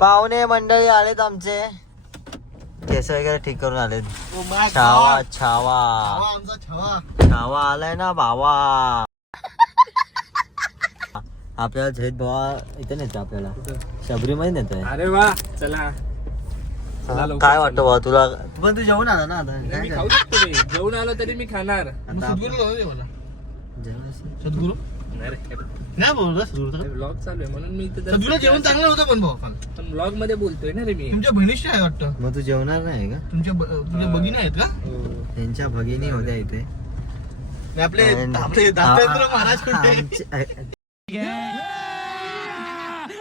पाहुणे मंडळी आलेत आमचे, केस वगैरे ठीक करून आलेत. छावा छावा आमचा छावा छावा आलाय ना भावा. आपल्याला झेत भावा इथे नेतो, आपल्याला शबरीमध्ये नेतोय. अरे वा चला. काय वाटतं भावा तुला? पण तू जेवण आला ना आता, मी खाऊ शकतो रे. जेवण आलो तरी मी खाणार. सद्गुरू नाही बोलला ब्लॉग चालू आहे म्हणून मी इथे सद्गुरू जेवण चांगलं होतं पण भाऊ काल. पण ब्लॉग मध्ये बोलतोय ना रे मी. तुमच्या बहिणीशी आहे वाटतं. मग तू जेवणार नाही का? तुझ्या भगिनी आहेत का? त्यांच्या भगिनी होत्या इथे. आपले आपले दातेंद्र महाराज कुठे?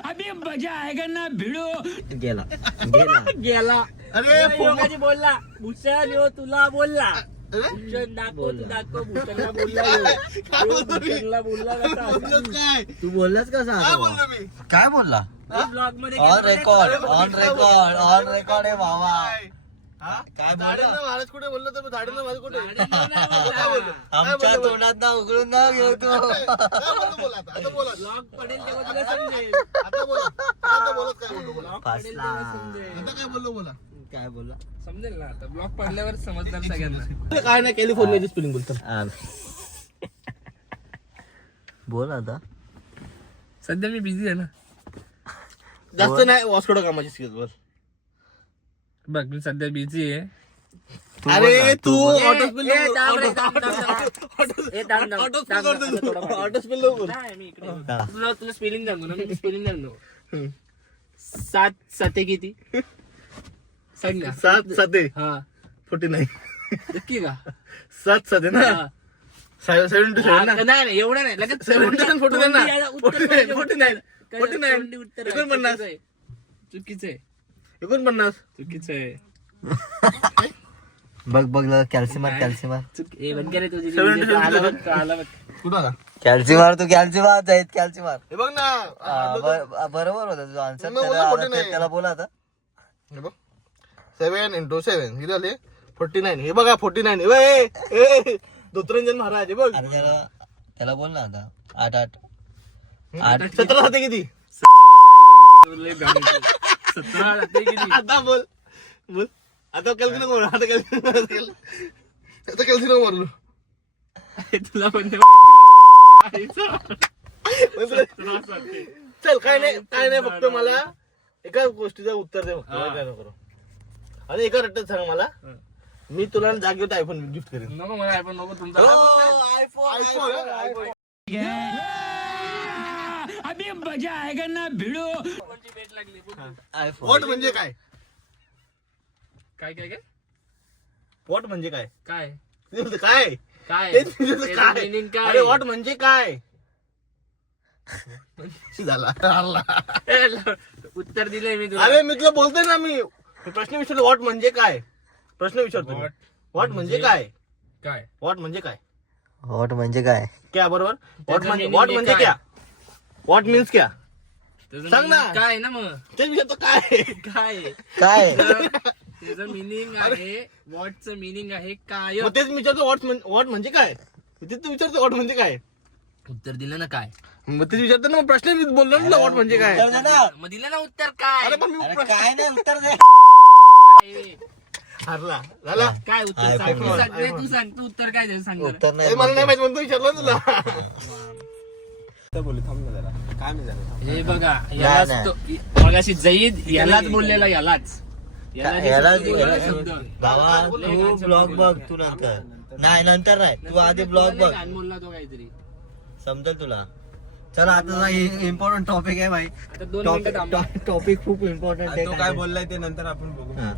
अभी मजा आएगा ना भिडो. गेला गेला गेला. अरे योगाजी बोलला भूषण यो तुला बोलला. भूषण दाखव तू दाखव. भूषणला बोलला भूषणला बोलला काय तू बोललास कसा? काय बोललो मी? काय बोलला? ब्लॉग मध्ये on record on record on record आहे भावा. काय दाढेंद्र महाराज कुठे बोललो तर दाढेंद्र महाराज कुठे? आमच्या तोंडात ना उघडून ना घेऊ तू. आता बोला ब्लॉग पडेल तेव्हा तुला समजेल. आता बोलत काय बोललो बोला. ब्लॉग पडेल तेव्हा समजेल. आता काय बोललो बोला. काय बोलला? समजेल ना आता. ब्लॉग पडल्यावर समजणार सगळ्यांना. काय नाही कॅलिफोर्नियाची स्पेलिंग बोलतो. बोल आता. सध्या मी बिझी आहे ना. जास्त नाही वास्कोडा कामाची स्किल बोल. बघ मी सध्या बिझी आहे. अरे तू ऑटो स्पेल तुला स्पेलिंग सांगू ना मी. स्पेलिंग सांगतो. 7 7 किती सांग ना. 7 7 हा 49 नक्की का? 7 7 ना. 77 ना. नाही एवढं नाही लगेच 77 49 ना. 49 49 चुकीचं आहे. 49 चुकीचं आहे. बघ बघ कॅल्सिमार कॅल्सिमार बंद करे तुझी आला बघ. कुठं आला? कॅल्सिमार तू कॅल्सिमार जाईत कॅल्सिमार. हे बघ ना. बरोबर होता तुझा आन्सर. मग बोला 49. त्याला बोला आता. हे बघ 7 × 7 किती झाले? 49. हे बघा 49. धोत्रंजन महाराज हे बघ. अरे त्याला बोल ना आता. 8 8 17 होते किती? 17 जाते किती? आता बोल बोल. आता कॅल्सी नको आता कॅल्सी नको मारलो. तुला पण चल काय नाही फक्त मला एका गोष्टीचं उत्तर दे फक्त. काय नको करू. आणि एका रट्ट्यात सांग मला. मी तुला जागेवर आयफोन गिफ्ट करेन. नको मला आयफोन नको तुमचा. आयफोन अभी मजा आएगा ना भिडो. कोणची भेट लागली? वॉट म्हणजे काय? काय काय काय वॉट म्हणजे काय? काय काय काय meaning काय? अरे वॉट म्हणजे काय झाला? उत्तर दिलंय मी तुला. अरे मी तुला बोलतोय ना. मी प्रश्न विचारतो. वॉट म्हणजे काय? प्रश्न विचारतो. वॉट म्हणजे काय? काय वॉट म्हणजे काय? हॉट म्हणजे काय? क्या बरोबर. वॉट meaning म्हणजे काय? क्या? वॉट मीन्स क्या? त्याचं सांग ना. meaning काय ना मग तेच विचारतो. काय काय काय? त्याचं मिनिंग आहे. वॉटचं मिनिंग आहे काय. मग तेच विचारतो. वॉट म्हणजे काय? तेच तू विचारतो. वॉट म्हणजे काय? उत्तर दिलं ना काय. मग तेच विचारतो ना. प्रश्न बोललो ना. वॉट म्हणजे काय? मग दिलं ना उत्तर काय. अरे पण मी काय नाही उत्तर दे. हरला झाला. काय उत्तर सांग. तू सांग रे, तू सांग. तू उत्तर काय द्यायचं सांग जरा. उत्तर ए, नाही. मला नाही माहित म्हणतो. विचारलं ना तुला. हे बघा नाही, यालाच नाही. तो मगाशी जईद यालाच बोललेला यालाच याला शब्द. बाबा तू ब्लॉग बघ तू नंतर. नाही नंतर नाही, तू आधी ब्लॉग बघ. घाण बोलला तो काहीतरी. समजेल तुला. चला आता इम्पॉर्टंट टॉपिक आहे भाई. तर 2 मिनिटं थांबा. टॉपिक खूप इम्पॉर्टंट आहे. तो काय बोललाय ते नंतर आपण बघू. हा.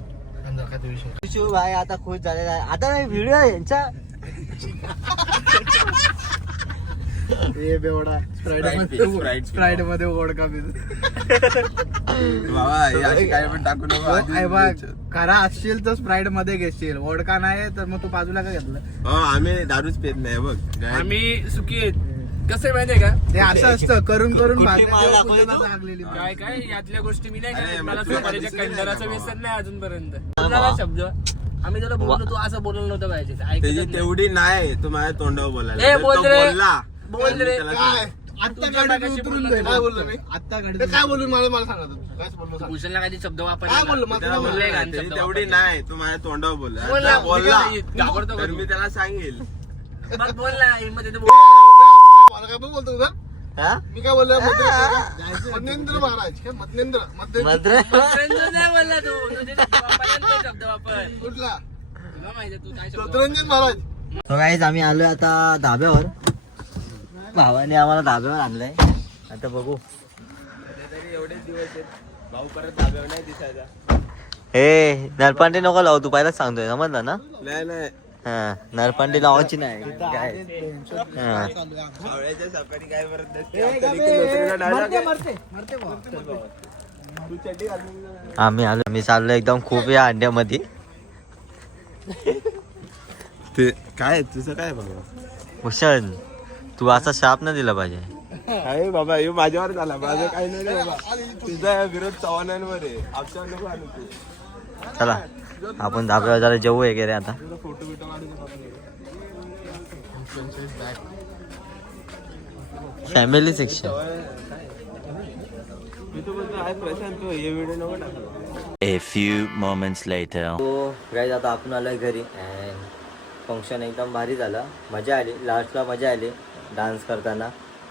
शिव भाई आता खुश झालेला आहे. आता व्हिडिओ यांचा स्प्राईट मध्ये ओढका बाबा याची काय पण टाकू नको. खरा असशील तर स्प्राईट मध्ये घेशील. ओढका नाही तर मग तू बाजूला का घेतलं? हो आम्ही दारूच पेत नाही बघ. आम्ही सुखी आहेत. कसं माहितीये का ते असं असतं. करून कुठे भाजण्यात माल तेव्हा दाखवली पुन्हा तू? लागलेली. काय काय यातल्या गोष्टी मी नाही अरे, करत. मग मला तुला सुपारीच्या दिसलं कंदराचं नाही व्यसन नाही अजूनपर्यंत. हा. बोलला शब्द आम्ही त्याला बोललो तू असं बोललं नव्हतं पाहिजे. ऐकतच त्याची नाही. तेवढी नाही. तू माझ्या तोंडावर बोलायला. ए, जर बोल तो रे. बोलला बोल तर मी रे. त्याला काय? तुझ्या मागाशी बोलला तू. काय बोललो मी ते काय बोलू मला सांगा तू. काय बोललो सांग. भूषणला काही शब्द काय वापरला बोललो का? मग त्याला तुला बोलले बोलला, का? तरी शब्द तेवढी वापरला. नाही तू माझ्या तोंडावर बोलला बोलला. आता बोलला घाबरतो का तर तू? मी त्याला सांगेल मग बोल ना हिंमत येते बोल. मला काय पण बोलतो तुझा हा मी काय बोललो मध्येंद्र महाराज काय मध्येंद्र मद्रे रंजन नाही बोलला तू. तुझे शब्द वापर, तो शब्द वापर. कुठला तुला माहिती आहे तू काय शब्द शत्रुंजन महाराज. तो गाईज आम्ही आलोय आता धाब्यावर. भावाने आम्हाला धाब्यावर आणलंय. आता बघू. तरी एवढे दिवस आहेत भाऊ परत धाब्यावर नाही दिसायचा. ए नरपांडी नको लावू, तू पहिलाच सांगतोय समजलं ना. नाही नाही हा नरपांडी लावायची नाही काय. हा. आवळ्याच्या सकाळी काय परत नसते. आपल्या इथे दुसरीला dialogue आहे. तू चड्डी घालून जा. आम्ही आलो, मी चाललो एकदम खूप या अंड्यामध्ये. ते काय तुझं काय बाबा भूषण तू असा शाप न दिला पाहिजे. आहे बाबा हे माझ्यावर झाला माझं काही नाही रे बाबा. तुझा विरोध चव्हाणांवर आहे आमच्या नको आणू तू. चला आपण धाब्यावर जरा जेवू वगैरे आता. फोटो बिटो फॅमिली सेक्शन. मी तो बोलतो आहे प्रशांत तू हे व्हिडिओ नको टाकायला. A few moments later. तो गाईज आता आपण आलोय घरी. अँड फंक्शन एकदम भारी झालं, मजा आली. लास्टला मजा आली डान्स करताना.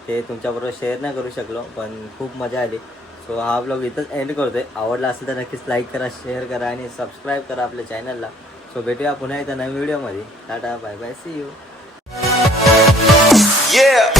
ते तुमच्याबरोबर शेअर नाही करू शकलो पण खूप मजा आली. सो हा ब्लॉग इथंच एंड करतोय. आवडला असेल तर नक्कीच लाईक करा, शेअर करा आणि सबस्क्राईब करा आपल्या चॅनलला. सो भेटूया पुन्हा एकदा नवीन व्हिडिओमध्ये. Tata bye bye, see you. Yeah.